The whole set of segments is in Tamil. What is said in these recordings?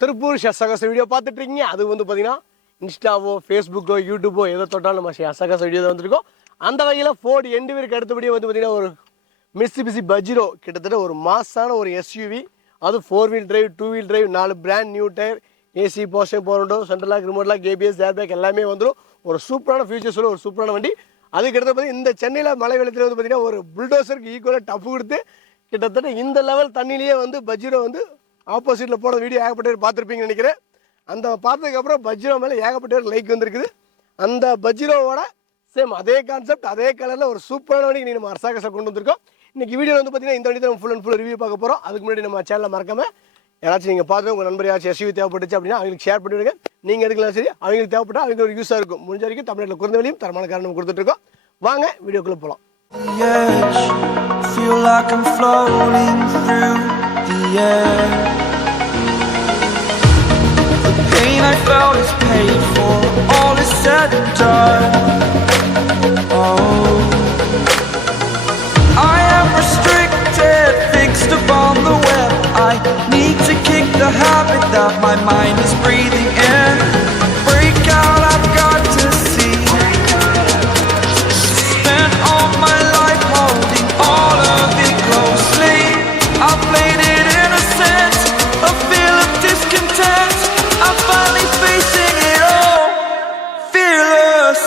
திருப்பூர் ஷசகஸ் வீடியோ பார்த்துட்டு இருக்கீங்க. அது வந்து பார்த்தீங்கன்னா இன்ஸ்டாவோ ஃபேஸ்புக்கோ யூடியூபோ எதை தொட்டாலும் நம்ம ஷசகஸ் வீடியோ தான் வந்திருக்கோம். அந்த வகையில் ஃபோர்டு என்டிவிற்கு அடுத்தபடியே வந்து பார்த்தீங்கன்னா ஒரு மிட்சுபிஷி பஜிரோ கிட்டத்தட்ட ஒரு மாசான ஒரு எஸ்யூவி. அது 4 wheel drive 2 wheel drive 4 brand new tyre AC posting போரண்டோ central lock remote lock ABS airbag எல்லாமே வந்துடும். ஒரு சூப்பரான ஃபியூச்சர்ஸில் ஒரு சூப்பரான வண்டி. அதுக்கு அடுத்து பார்த்தீங்கன்னா இந்த சென்னையில் மழை வெள்ளத்தில் வந்து பார்த்தீங்கன்னா ஒரு புல்டோசருக்கு ஈக்குவலாக டஃப் கொடுத்து கிட்டத்தட்ட இந்த லெவல் தண்ணியிலேயே வந்து பஜ்ரோ வந்து ஆப்போசிட்டில் போன வீடியோ ஏகப்பட்ட பேர் பார்த்துருப்பீங்கன்னு நினைக்கிறேன். அந்த பார்த்ததுக்கப்புறம் பஜ்ரோ மேலே ஏகப்பட்ட பேர் லைக் வந்திருக்குது. அந்த பஜ்ரோவோட சேம் அதே கான்செப்ட் அதே கலரில் ஒரு சூப்பரான வண்டி நம்ம அர்சாகஸை கொண்டு வந்திருக்கோம். இன்றைக்கி வீடியோ வந்து பார்த்தீங்கன்னா இந்த வண்டி தான் ஃபுல் அண்ட் ஃபுல் ரிவ்யூ பார்க்க போகிறோம். அதுக்கு முன்னாடி நம்ம சேனலில் மறக்காம யாராச்சும் நீங்கள் பார்த்து உங்கள் நண்பர் யாராச்சும் எஸ்யூவி தேவைப்பட்டுச்சு அப்படின்னா அவங்களுக்கு ஷேர் பண்ணிவிடுங்க. நீங்கள் எடுக்கலாம் சரி, அவங்களுக்கு தேவைப்பட்டால் அவங்களுக்கு ஒரு யூஸாக இருக்கும். முடிஞ்ச வரைக்கும் தமிழ்நாட்டில் குறைந்த வழியும் தரமான காரணம் கொடுத்துட்ருக்கோம். வாங்க வீடியோக்குள்ளே போகலாம். Feel like I'm floating through the air. The pain I felt is paid for, all is said and done. Oh, I am restricted, fixed upon the web. I need to kick the habit that my mind is breathing in. Break out, I've got to see. Spent all my life holding all of it closely. I played it innocent, a feel of discontent. I'm finally facing it all, fearless.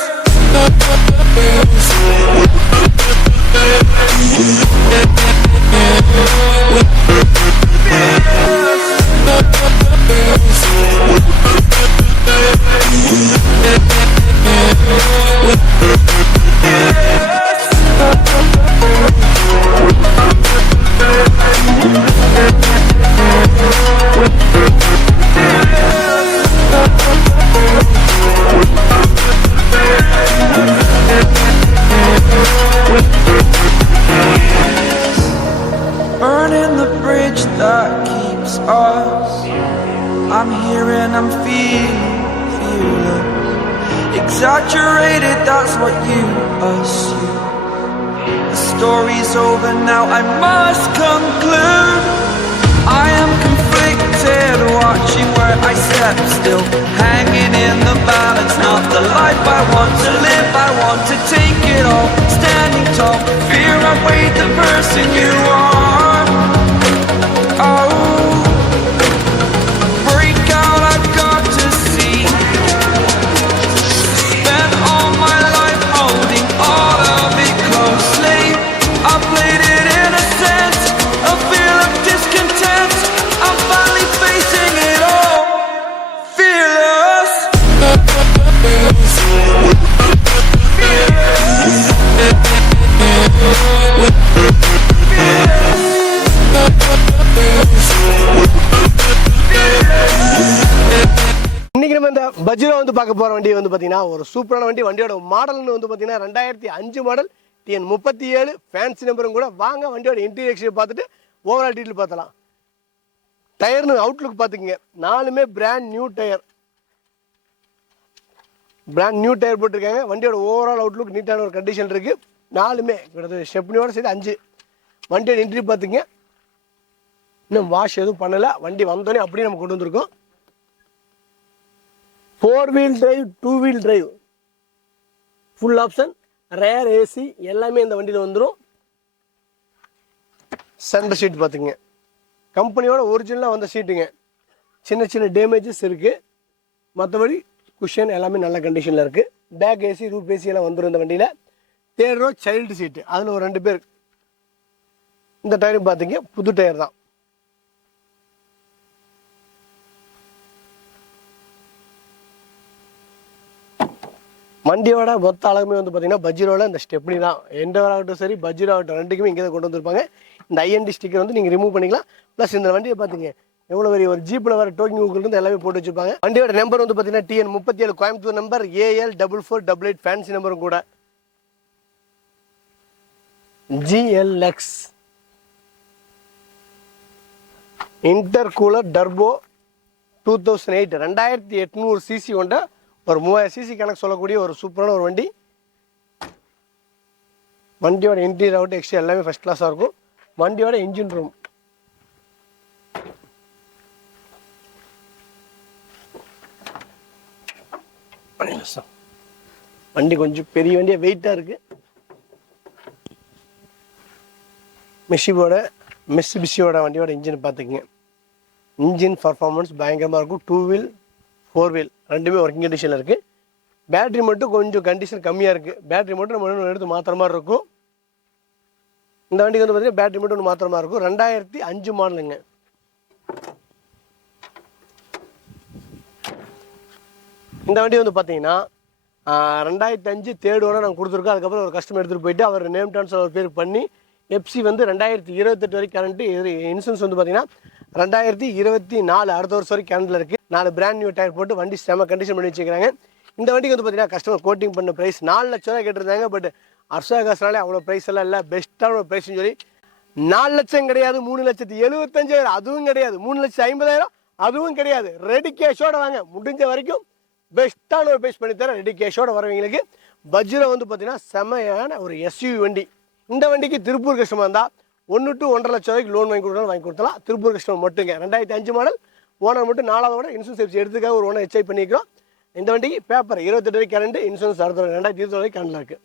Burning the bridge that keeps us. I'm here and I'm feeling fearless. Exaggerated, that's what you assume. The story's over now, I must conclude. I am conflicted, watching where I step still, hanging in the balance. Not the life I want to live, I want to take it all. Standing tall, fear I weighed the person you are. Oh, break out, I've got to see. Spent all my life holding all of it closely. I played it innocent, a feel of discontent. I'm finally facing it all, fearless. இன்னைக்கு நம்ம இந்த பஜ்ரோ வந்து பார்க்க போகிற வண்டி வந்து பார்த்தீங்கன்னா ஒரு சூப்பரான வண்டி. வண்டியோட மாடல்னு வந்து பார்த்தீங்கன்னா 2005 மாடல் TN 37 ஃபேன்சி நம்பரும் கூட. வாங்க வண்டியோட இன்டீரியர் பார்த்துட்டு ஓவரால் டீட்டெயில் பார்த்தலாம். டயர்னு அவுட்லுக் பார்த்துக்குங்க, 4மே brand new tyre. Brand new tyre போட்டிருக்காங்க. வண்டியோட ஓவரால் அவுட்லுக் நீட்டான ஒரு கண்டிஷன் இருக்குது. 4மே கிட்டத்தட்ட ஸ்டெப்னியோட சேர்த்து 5. வண்டியோட இன்டீரியர் பார்த்துங்க, இன்னும் வாஷ் எதுவும் பண்ணலை. வண்டி வந்தோடனே அப்படியே நம்ம கொண்டு வந்திருக்கோம். 4 wheel drive 2 wheel drive full option, rear AC எல்லாமே இந்த வண்டியில் வந்துடும். சென்டர் சீட் பார்த்துங்க, கம்பெனியோட ஒரிஜினலாக வந்த சீட்டுங்க. சின்ன சின்ன டேமேஜஸ் இருக்குது, மற்றபடி குஷன் எல்லாமே நல்ல கண்டிஷனில் இருக்குது. பேக் ஏசி ரூப் ஏசி எல்லாம் வந்துடும் இந்த வண்டியில். 3rd row சைல்டு சீட்டு, அதில் ஒரு 2 பேர். இந்த டயரும் பார்த்தீங்க புது டயர் தான். வண்டியோட மொத்த அழகுமே வந்து பார்த்தீங்கன்னா பஜ்ரோவில் இந்த ஸ்டெப்னி தான். எண்டவர் ஆகட்டும் சரி பஜ்ரோ ஆகட்டும் ரெண்டுக்குமே இங்கே தான் கொண்டு வந்திருப்பாங்க. இந்த ஐஎன்டி ஸ்டிக்கர் வந்து நீங்கள் ரிமூவ் பண்ணிக்கலாம். ப்ளஸ் இந்த வண்டியை பார்த்தீங்க எவ்வளோ பெரிய ஒரு ஜீப்பில் வர டோக்கிங் ஊக்கிலிருந்து எல்லாமே போட்டு வச்சுருப்பாங்க. வண்டியோட நம்பர் வந்து பார்த்தீங்கன்னா TN 37 Coimbatore number, AL 4488 fancy நம்பரும் கூட. GLX இன்டர்கூலர் டர்போ 2008 2800 சிசி கொண்ட ஒரு 3000 சிசி கணக்கு சொல்லக்கூடிய ஒரு சூப்பரான ஒரு வண்டி. வண்டியோட இன்டீரியர் அவுட் எக்ஸ்ட்ரா எல்லாமே ஃபர்ஸ்ட் கிளாஸாக இருக்கும். வண்டியோட இன்ஜின் ரூம் வண்டி கொஞ்சம் பெரிய வண்டியாக வெயிட்டாக இருக்குது. மிஸ்ஸிபிஷியோட வண்டியோட இன்ஜின் பார்த்துக்குங்க. இன்ஜின் பர்ஃபார்மன்ஸ் பயங்கரமாக இருக்கும். 2 வீல் 4 வீல் ரெண்டுமே ஒர்க்கிங் கண்டிஷனில் இருக்குது. பேட்ரி மட்டும் கொஞ்சம் கண்டிஷன் கம்மியாக இருக்குது. பேட்ரி மட்டும் நம்ம எடுத்து மாற்றுற மாதிரி இருக்கும். இந்த வண்டிக்கு வந்து பார்த்தீங்கன்னா பேட்ரி மட்டும் ஒன்று மாத்திரமா இருக்கும். 2005 மாடலுங்க. இந்த வண்டி வந்து பார்த்தீங்கன்னா 2005 தேர்ட் ஓனர் நாங்கள் கொடுத்துருக்கோம். அதுக்கப்புறம் ஒரு கஸ்டமர் எடுத்துகிட்டு போயிட்டு அவர் நேம் ட்ரான்ஸ்ஃபர் ஒரு பேருக்கு பண்ணி எஃப்சி வந்து 2028 வரைக்கும் கரண்ட்டு. இன்சூரன்ஸ் வந்து பார்த்தீங்கன்னா 2024 அடுத்த வருஷம் வரைக்கும் கரண்டில் இருக்குது. 4 பிராண்ட் நியூ டயர் போட்டு வண்டி செம கண்டிஷன் பண்ணி வச்சுக்கிறாங்க. இந்த வண்டிக்கு வந்து பார்த்தீங்கன்னா கஸ்டமர் கோட்டிங் பண்ண ப்ரைஸ் 4 லட்ச ரூபா கேட்டிருந்தாங்க. பட் அர்ஷாகாஸ்னாலே அவ்வளோ ப்ரைஸ் எல்லாம் இல்லை, பெஸ்ட்டான ஒரு ப்ரைஸ்ன்னு சொல்லி 4 லட்சம் கிடையாது, 3,75,000 அதுவும் கிடையாது, 3,50,000 அதுவும் கிடையாது. ரெடி கேஷோட வாங்க, முடிஞ்ச வரைக்கும் பெஸ்ட்டான ஒரு ப்ரைஸ் பண்ணித்தரேன். ரெடி கேஷோட வரவங்களுக்கு பட்ஜெட் வந்து பார்த்தீங்கன்னா செமையான ஒரு எஸ்யூவி வண்டி. இந்த வண்டிக்கு திருப்பூர் கஸ்டமர் இருந்தால் 1 to 1.5 லட்சம் ரூபாய்க்கு லோன் வாங்கி கொடுத்தலாம். திருப்பூர் கஸ்டமர் மட்டுங்க. 2005 மாடல், ஓனர் மட்டும் 4வது ஓனர். இன்சூரன்ஸ் எடுத்துக்காக ஒரு ஓனர் எச்ஐ பண்ணிக்கிறோம். இந்த வண்டிக்கு பேப்பர் 28 வரைக்கும் கரண்ட், இன்சூரன்ஸ் அடுத்த 2020 வரைக்கும் கரண்டில் இருக்குது.